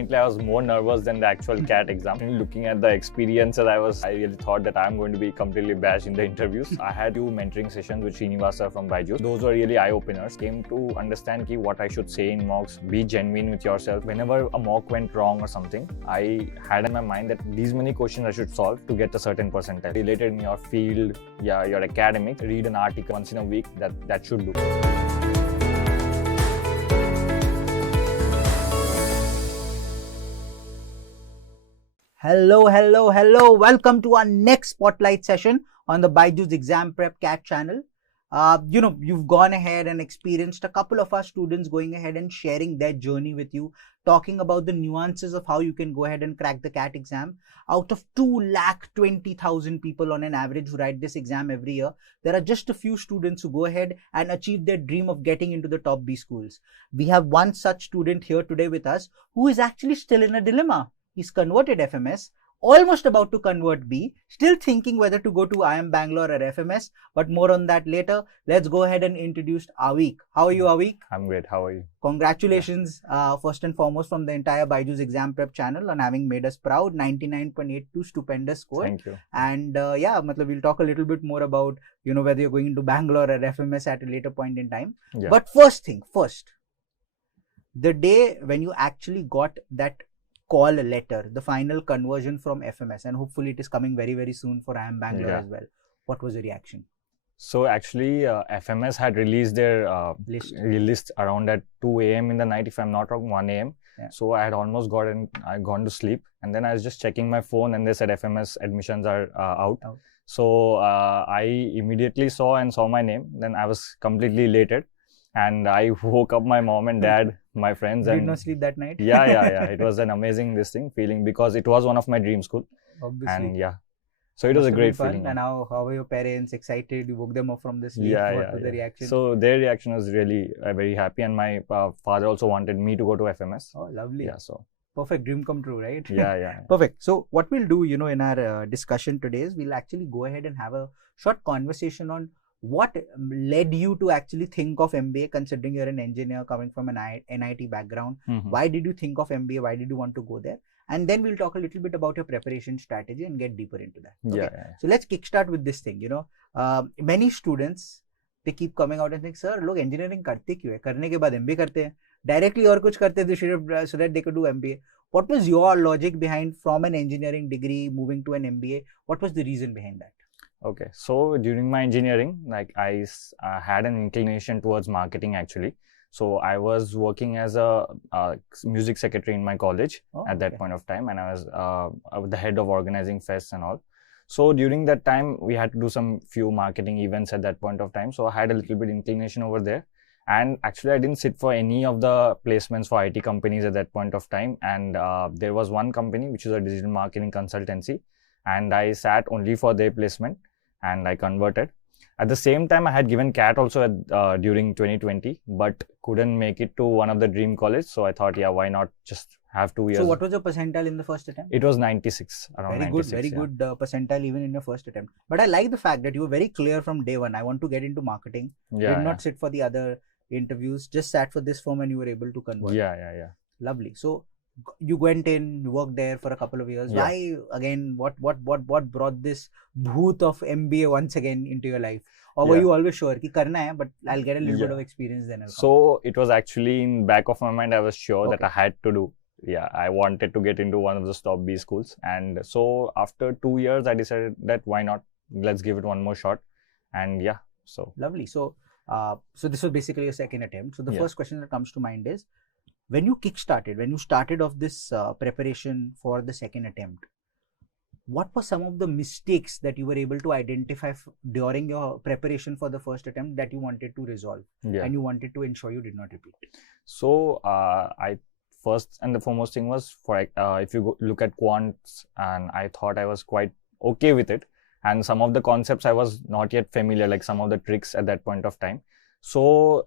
ironically, I was more nervous than the actual CAT exam. Looking at the experiences, I really thought that I'm going to be completely bashed in the interviews. I had 2 mentoring sessions with Srinivasa from BYJU'S. Those were really eye-openers. Came to understand what I should say in mocks, be genuine with yourself. Whenever a mock went wrong or something, I had in my mind that these many questions I should solve to get a certain percentile. Related in your field, your academic, read an article once in a week, that should do. Hello. Welcome to our next spotlight session on the BYJU'S Exam Prep CAT channel. You've gone ahead and experienced a couple of our students going ahead and sharing their journey with you, talking about the nuances of how you can go ahead and crack the CAT exam. Out of 220,000 people on an average who write this exam every year, there are just a few students who go ahead and achieve their dream of getting into the top B schools. We have one such student here today with us who is actually still in a dilemma. He's converted FMS, almost about to convert B, still thinking whether to go to IIM Bangalore or FMS, but more on that later. Let's go ahead and introduce Aveek. How are you, Aveek? I'm great. How are you? Congratulations, first and foremost, from the entire BYJU'S Exam Prep channel on having made us proud. 99.82 stupendous score. Thank you. And we'll talk a little bit more about, whether you're going into Bangalore or FMS at a later point in time. Yeah. But first, the day when you actually got that call letter, the final conversion from FMS, and hopefully it is coming very, very soon for IIM Bangalore as well. What was the reaction? So actually, FMS had released their list around at 2 a.m. in the night, if I'm not wrong, 1 a.m. Yeah. So I had almost gone to sleep, and then I was just checking my phone, and they said FMS admissions are out. So I immediately saw my name. Then I was completely elated. And I woke up my mom and dad, my friends. Did not sleep that night? Yeah. It was an amazing feeling because it was one of my dream school. Obviously. And so it was a great feeling. And how were your parents? Excited? You woke them up from the sleep? What was the reaction? So their reaction was really very happy, and my father also wanted me to go to FMS. Oh, lovely. Yeah, so perfect, dream come true, right? Yeah. Perfect. So what we'll do, in our discussion today is we'll actually go ahead and have a short conversation on what led you to actually think of MBA, considering you're an engineer coming from an NIT background. Why did you think of MBA? Why did you want to go there? And then we'll talk a little bit about your preparation strategy and get deeper into that. Okay? Yeah. So let's kickstart with this thing. Many students, they keep coming out and think, sir, लोग engineering करते क्यों है? करने के बाद MBA करते हैं. Directly और कुछ करते हैं so that they could do MBA. What was your logic behind from an engineering degree moving to an MBA? What was the reason behind that? Okay, so during my engineering, I had an inclination towards marketing actually. So I was working as a music secretary in my college at that point of time, and I was the head of organizing fests and all. So during that time, we had to do some few marketing events at that point of time. So I had a little bit inclination over there. And actually, I didn't sit for any of the placements for IT companies at that point of time. And there was one company, which is a digital marketing consultancy. And I sat only for their placement. And I converted. At the same time, I had given CAT also during 2020, but couldn't make it to one of the dream college. So I thought, why not just have 2 years. So what was your percentile in the first attempt? It was 96, around 96. Very good percentile even in your first attempt. But I like the fact that you were very clear from day one. I want to get into marketing. Did not sit for the other interviews, just sat for this firm and you were able to convert. Yeah. Lovely. So you went in, you worked there for a couple of years. Why again? What brought this bhoot of MBA once again into your life? Or were you always sure कि करना है, but I'll get a little bit of experience then? So it was actually in back of my mind. I was sure that I had to do. I wanted to get into one of the top B schools, and so after 2 years, I decided that why not? Let's give it one more shot, and so lovely. So this was basically your second attempt. So the first question that comes to mind is, when you started off this preparation for the second attempt, what were some of the mistakes that you were able to identify during your preparation for the first attempt that you wanted to resolve and you wanted to ensure you did not repeat? So I first and the foremost thing was if you look at quants, and I thought I was quite okay with it, and some of the concepts I was not yet familiar, like some of the tricks at that point of time. So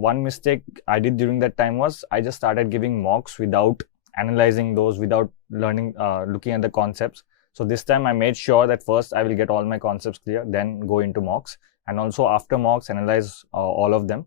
one mistake I did during that time was I just started giving mocks without analyzing those, without learning, looking at the concepts. So this time I made sure that first I will get all my concepts clear, then go into mocks, and also after mocks analyze all of them.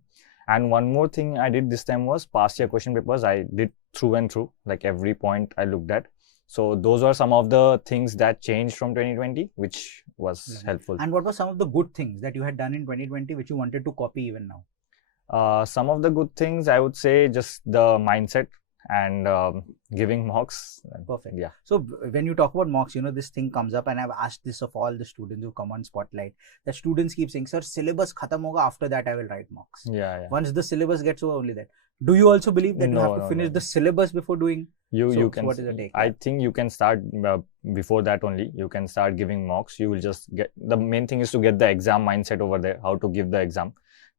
And one more thing I did this time was past year question papers. I did through and through, like every point I looked at. So those are some of the things that changed from 2020, which was helpful. And what were some of the good things that you had done in 2020 which you wanted to copy even now? Some of the good things, I would say, just the mindset and giving mocks. Perfect. Yeah. So when you talk about mocks, this thing comes up, and I've asked this of all the students who come on Spotlight. The students keep saying, "Sir, syllabus khatam hoga. After that, I will write mocks." Yeah. Once the syllabus gets over, only that. Do you also believe that you have to finish the syllabus before doing? You can. What is the take? I think you can start before that only. You can start giving mocks. You will just get, the main thing is to get the exam mindset over there. How to give the exam,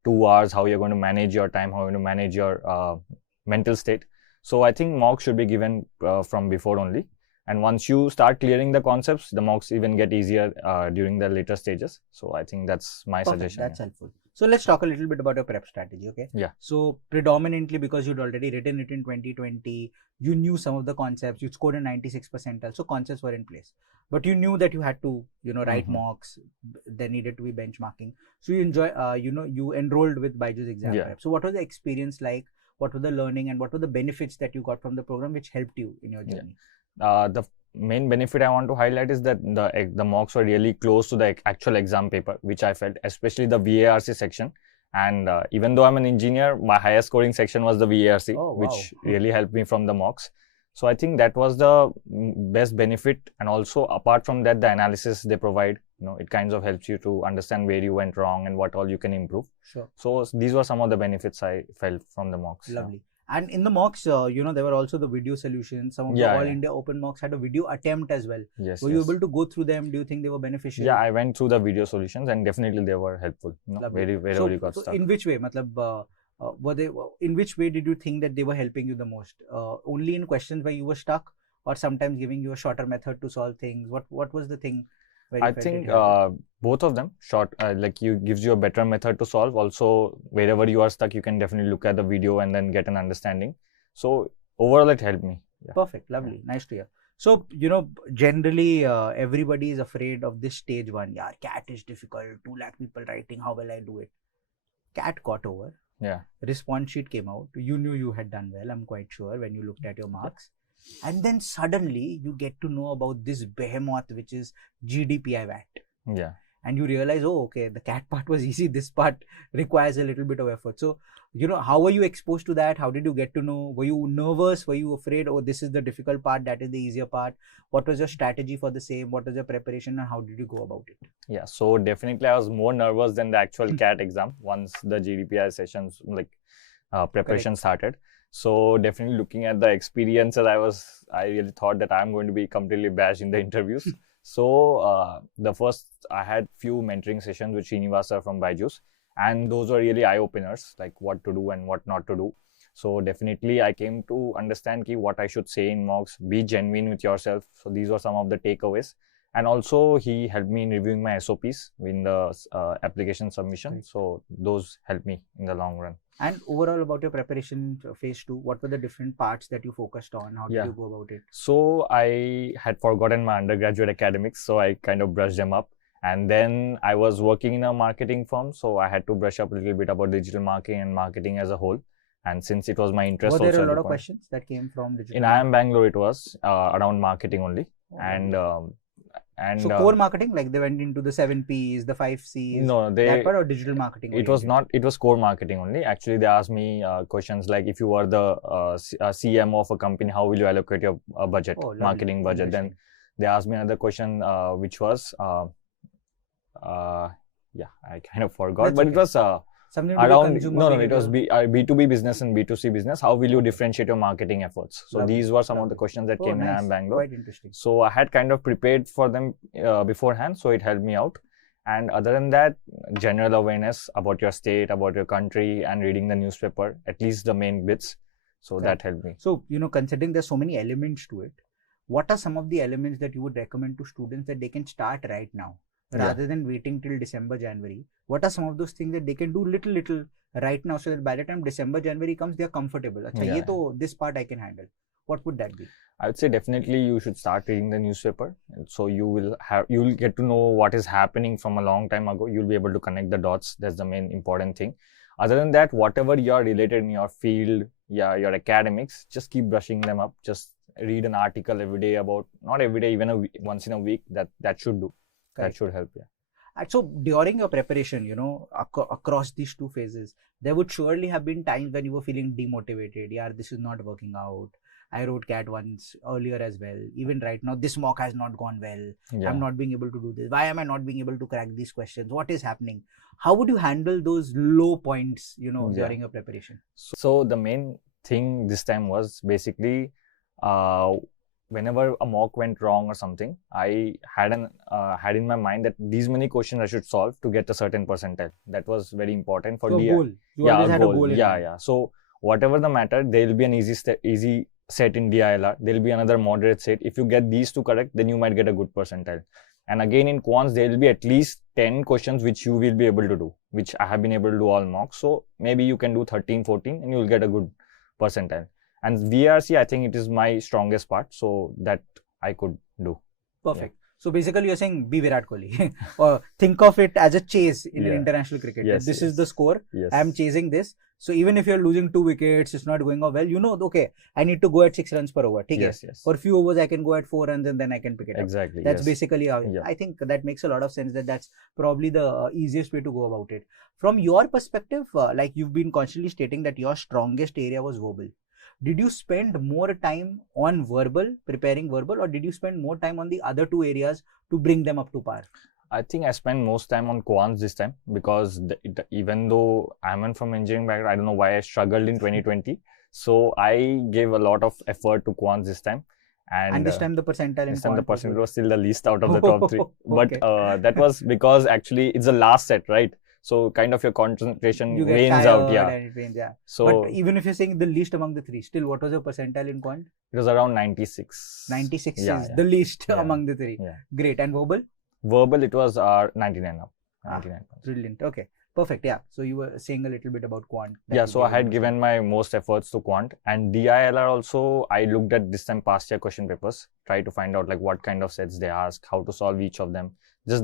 2 hours. How you're going to manage your time. How you're going to manage your mental state. So I think mocks should be given from before only. And once you start clearing the concepts, the mocks even get easier during the later stages. So I think that's my suggestion. That's helpful. So let's talk a little bit about your prep strategy, okay? Yeah. So predominantly because you'd already written it in 2020, you knew some of the concepts, you scored a 96 percentile, so concepts were in place. But you knew that you had to, write mocks, there needed to be benchmarking. So you you enrolled with BYJU'S Exam Prep. So what was the experience like? What were the learning and what were the benefits that you got from the program which helped you in your journey? The main benefit I want to highlight is that the mocks were really close to the actual exam paper, which I felt, especially the VARC section. And even though I'm an engineer, my highest scoring section was the VARC, which really helped me from the mocks. So I think that was the best benefit. And also apart from that, the analysis they provide, it kind of helps you to understand where you went wrong and what all you can improve. Sure. So these were some of the benefits I felt from the mocks. Lovely. And in the mocks, there were also the video solutions. Some of the All India Open mocks had a video attempt as well. Yes. Were you able to go through them? Do you think they were beneficial? Yeah, I went through the video solutions and definitely they were helpful. Wherever you got stuck. In which way? In which way did you think that they were helping you the most? Only in questions where you were stuck, or sometimes giving you a shorter method to solve things? What was the thing? I think both of them. Gives you a better method to solve. Also, wherever you are stuck, you can definitely look at the video and then get an understanding. So overall, it helped me. Yeah. Perfect. Lovely. Yeah. Nice to hear. So, generally everybody is afraid of this stage 1. Yeah, CAT is difficult. 2 lakh people writing. How will I do it? CAT got over. Yeah. Response sheet came out. You knew you had done well. I'm quite sure when you looked at your marks. And then suddenly you get to know about this behemoth, which is GDPI VAT. Yeah. And you realize, okay, the CAT part was easy. This part requires a little bit of effort. So, how were you exposed to that? How did you get to know? Were you nervous? Were you afraid? Oh, this is the difficult part. That is the easier part. What was your strategy for the same? What was your preparation and how did you go about it? Yeah. So definitely I was more nervous than the actual CAT exam once the GDPI sessions, preparation started. So definitely looking at the experiences, I really thought that I'm going to be completely bashed in the interviews. So I had few mentoring sessions with Srinivasa from BYJU'S, and those were really eye-openers, like what to do and what not to do. So definitely I came to understand what I should say in mocks, be genuine with yourself. So these were some of the takeaways. And also he helped me in reviewing my SOPs in the application submission. So those helped me in the long run. And overall about your preparation phase 2, what were the different parts that you focused on? How did you go about it? So I had forgotten my undergraduate academics, so I kind of brushed them up. And then I was working in a marketing firm, so I had to brush up a little bit about digital marketing and marketing as a whole. And since it was my interest, were there a lot of questions that came from digital? In IIM Bangalore, it was around marketing only. So core marketing, like they went into the 7 Ps, the 5 Cs, that part, or digital marketing? It was not, it was core marketing only. Actually, they asked me questions like, if you were the CMO of a company, how will you allocate your budget, marketing budget? Then they asked me another question, which was, I kind of forgot, but it was around, it was B2B business and B2C business. How will you differentiate your marketing efforts? So these were some of the questions that came in IIM Bangalore. Quite interesting. So I had kind of prepared for them beforehand, so it helped me out. And other than that, general awareness about your state, about your country, and reading the newspaper, at least the main bits. So that helped me. So, considering there's so many elements to it, what are some of the elements that you would recommend to students that they can start right now? Rather than waiting till December, January, what are some of those things that they can do little right now, so that by the time December, January comes, they are comfortable? This part I can handle. What would that be? I would say definitely you should start reading the newspaper. So you will get to know what is happening from a long time ago. You'll be able to connect the dots. That's the main important thing. Other than that, whatever you're related in your field, yeah, your academics, just keep brushing them up. Just read an article every day about, not every day, even once in a week. That should do. Correct. That should help. Yeah. And so during your preparation, across these two phases, there would surely have been times when you were feeling demotivated. Yeah, this is not working out. I wrote CAT once earlier as well. Even right now, this mock has not gone well. Yeah. I'm not being able to do this. Why am I not being able to crack these questions? What is happening? How would you handle those low points, during your preparation? So the main thing this time was basically, whenever a mock went wrong or something, I had in my mind that these many questions I should solve to get a certain percentile. That was very important for So DI. goal. You always had a goal in mind. Yeah. So whatever the matter, there will be an easy set in DILR. There will be another moderate set. If you get these two correct, then you might get a good percentile. And again, in quants, there will be at least 10 questions which you will be able to do, which I have been able to do all mocks. So maybe you can do 13, 14 and you will get a good percentile. And VRC, I think it is my strongest part, so that I could do. Perfect. Yeah. So basically, you're saying be Virat Kohli, or think of it as a chase in international cricket. Yes, this is the score. Yes. I'm chasing this. So even if you're losing 2 wickets, it's not going off well. Okay, I need to go at 6 runs per over. Yes. For a few overs, I can go at 4 runs and then I can pick it up. Exactly. That's basically how. Yeah. I think that makes a lot of sense. That's probably the easiest way to go about it. From your perspective, like you've been constantly stating that your strongest area was verbal. Did you spend more time on preparing verbal, or did you spend more time on the other two areas to bring them up to par? I think I spent most time on quants this time, because even though I'm from engineering background, I don't know why I struggled in 2020. So I gave a lot of effort to quants this time. And this time the percentile in quant, the percentile was still the least out of the top 3. Okay. But that was because actually it's the last set, right? So kind of your concentration wanes out. And it wanes, yeah. So, but even if you're saying the least among the 3, still what was your percentile in quant? It was around 96. 96 is the least among the 3. Yeah. Great. And verbal? Verbal, it was 99 up. 99 brilliant. Okay. Perfect. Yeah. So you were saying a little bit about quant. Yeah. So I had given my most efforts to quant, and DILR also. I looked at this time past year question papers, try to find out like what kind of sets they ask, how to solve each of them, just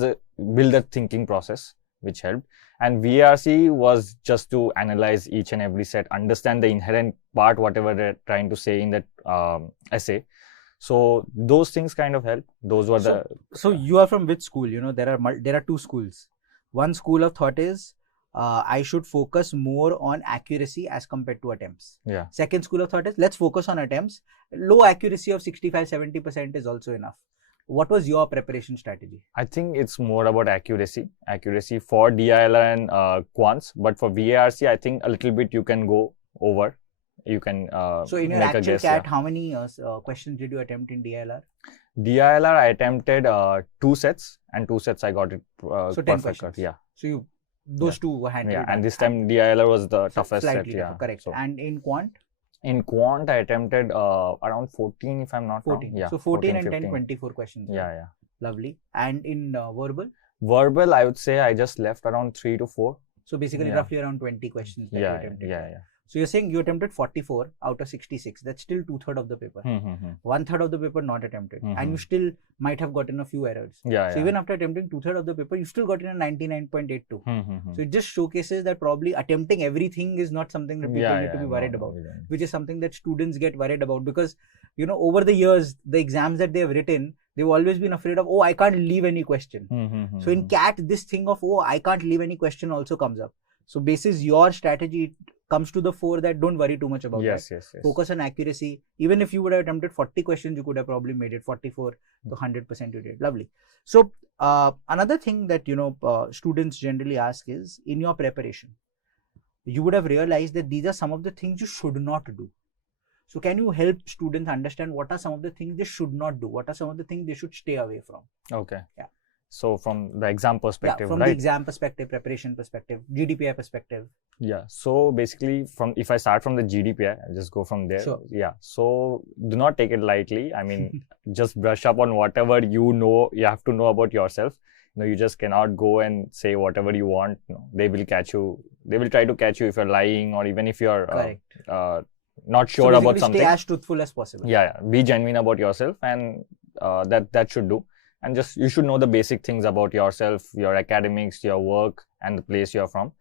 build a thinking process, which helped. And VRC was just to analyze each and every set, understand the inherent part, whatever they're trying to say in that essay. So those things kind of help. Those were So you are from which school? There are 2 schools. One school of thought is I should focus more on accuracy as compared to attempts. Yeah. Second school of thought is let's focus on attempts. Low accuracy of 65-70% is also enough. What was your preparation strategy? I think it's more about accuracy for DILR and quants, but for VARC, I think a little bit you can go over. You can so in your actual CAT, how many questions did you attempt in DILR? DILR, I attempted 2 sets, and 2 sets I got it so 10 questions. Yeah. So those 2 were handled. Yeah, and this time DILR was the toughest set. Yeah, correct. So, and in quant? In quant, I attempted around 14, if I'm not 14. wrong. Yeah, so 14 and 10, 24 questions. Yeah. Lovely. And in verbal? Verbal, I would say I just left around 3 to 4. So basically roughly around 20 questions that you attempted. Yeah. So you're saying you attempted 44 out of 66. That's still 2/3 of the paper. 1/3 of the paper not attempted. And you still might have gotten a few errors. So even after attempting 2/3 of the paper, you still got in a 99.82. So it just showcases that probably attempting everything is not something that people need to be worried about, which is something that students get worried about, because over the years, the exams that they have written, they've always been afraid of, I can't leave any question. So in CAT, this thing of, I can't leave any question also comes up. So basis your strategy, it comes to the fore that don't worry too much about that. Yes. Focus on accuracy. Even if you would have attempted 40 questions, you could have probably made it 44 to 100% you did. Lovely. So another thing that, students generally ask is, in your preparation, you would have realized that these are some of the things you should not do. So can you help students understand what are some of the things they should not do? What are some of the things they should stay away from? Okay. Yeah. So from the exam perspective, from the exam perspective, preparation perspective, GDPI perspective. Yeah. So basically, if I start from the GDPI, I'll just go from there. Sure. Yeah. So do not take it lightly. I mean, just brush up on whatever you have to know about yourself. You just cannot go and say whatever you want. They will catch you. They will try to catch you if you're lying, or even if you're not sure about something. Stay as truthful as possible. Yeah. Be genuine about yourself, and that should do. And you should know the basic things about yourself, your academics, your work, and the place you're from.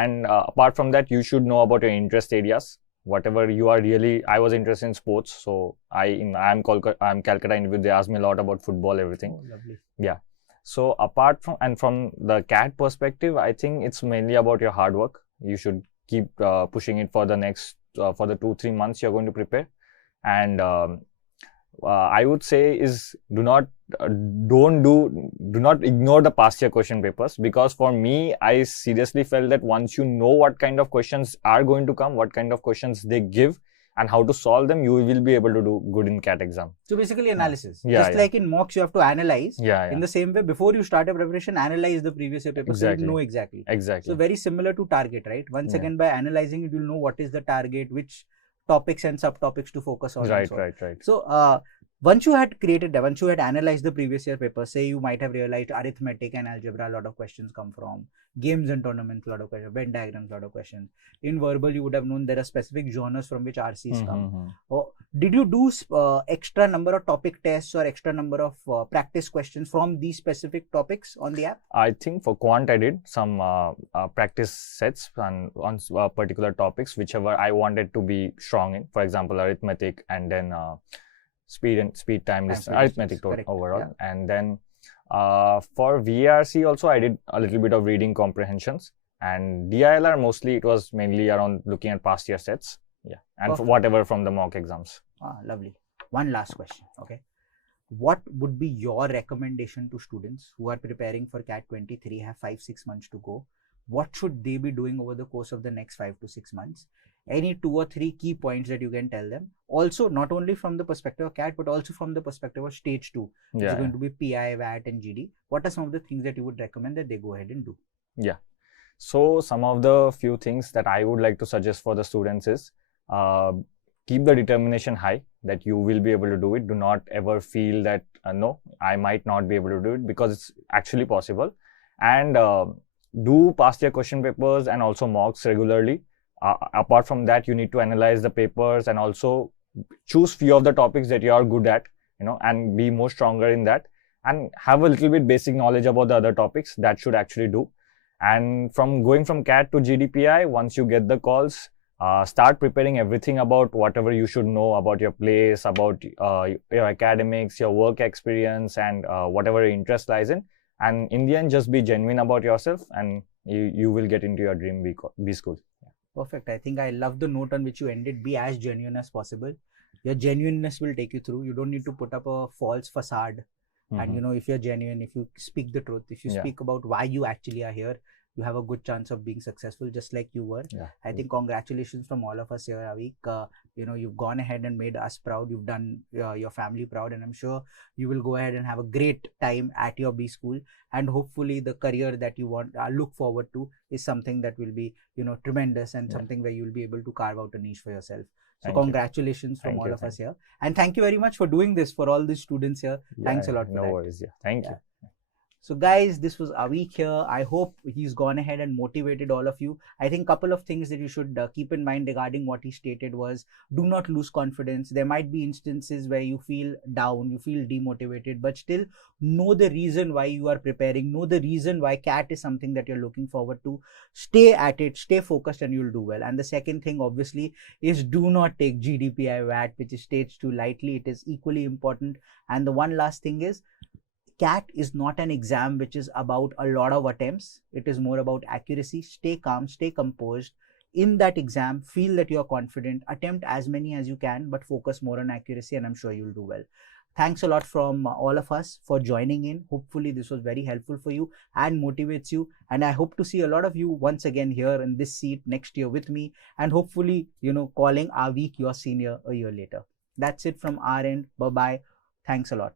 And apart from that, you should know about your interest areas. Whatever you are really, I was interested in sports, so I'm Calcutta interview. They asked me a lot about football, everything. Oh, lovely. Yeah. So apart from the CAT perspective, I think it's mainly about your hard work. You should keep pushing it for the next for the 2-3 months you're going to prepare. And I would say is do not ignore the past year question papers, because for me, I seriously felt that once you know what kind of questions are going to come, what kind of questions they give, and how to solve them, you will be able to do good in CAT exam. So basically analysis. Yeah, Just like in mocks, you have to analyze. Yeah. In the same way, before you start a preparation, analyze the previous year paper. Exactly. So you know exactly. Exactly. So very similar to target, right? Once again, by analyzing it, you'll know what is the target, which topics and subtopics to focus on. Right. So once you had analyzed the previous year paper, say you might have realized arithmetic and algebra, a lot of questions come from. Games and tournaments, a lot of questions. Venn diagrams, a lot of questions. In verbal, you would have known there are specific genres from which RCs come. Did you do extra number of topic tests or extra number of practice questions from these specific topics on the app? I think for quant, I did some practice sets on particular topics, whichever I wanted to be strong in. For example, arithmetic, and then speed, time, distance, arithmetic overall. Yeah. And then for VRC also, I did a little bit of reading comprehensions. And DILR, mostly it was mainly around looking at past year sets. Yeah. And whatever from the mock exams. Lovely. One last question. Okay. What would be your recommendation to students who are preparing for CAT 23, have 5-6 months to go? What should they be doing over the course of the next 5 to 6 months? Any 2 or 3 key points that you can tell them? Also, not only from the perspective of CAT, but also from the perspective of stage 2, which is going to be PI, VAT, and GD. What are some of the things that you would recommend that they go ahead and do? Yeah. So some of the few things that I would like to suggest for the students is keep the determination high that you will be able to do it. Do not ever feel that no, I might not be able to do it, because it's actually possible. And do past year question papers and also mocks regularly. Apart from that, you need to analyze the papers and also choose few of the topics that you are good at, and be more stronger in that, and have a little bit basic knowledge about the other topics. That should actually do. And from going from CAT to GDPI, once you get the calls, start preparing everything about whatever you should know about your place, about your academics, your work experience, and whatever your interest lies in. And in the end, just be genuine about yourself, and you will get into your dream B school. Perfect. I think I love the note on which you ended. Be as genuine as possible. Your genuineness will take you through. You don't need to put up a false facade. And if you're genuine, if you speak the truth, if you speak about why you actually are here, you have a good chance of being successful, just like you were. I think congratulations from all of us here, Aveek. You've gone ahead and made us proud. You've done your family proud, and I'm sure you will go ahead and have a great time at your B school. And hopefully the career that you want, look forward to, is something that will be, tremendous, and something where you'll be able to carve out a niche for yourself. So congratulations from all of us here. And thank you very much for doing this for all the students here. Thanks a lot for that. No worries. Thank you. So guys, this was Aveek here. I hope he's gone ahead and motivated all of you. I think a couple of things that you should keep in mind regarding what he stated was, do not lose confidence. There might be instances where you feel down, you feel demotivated, but still know the reason why you are preparing, know the reason why CAT is something that you're looking forward to. Stay at it, stay focused, and you'll do well. And the second thing, obviously, is do not take GDPI VAT, which is stage 2, lightly. It is equally important. And the one last thing is, CAT is not an exam which is about a lot of attempts. It is more about accuracy. Stay calm, stay composed. In that exam, feel that you're confident. Attempt as many as you can, but focus more on accuracy, and I'm sure you'll do well. Thanks a lot from all of us for joining in. Hopefully this was very helpful for you and motivates you. And I hope to see a lot of you once again here in this seat next year with me, and hopefully, calling Aveek your senior a year later. That's it from our end. Bye-bye. Thanks a lot.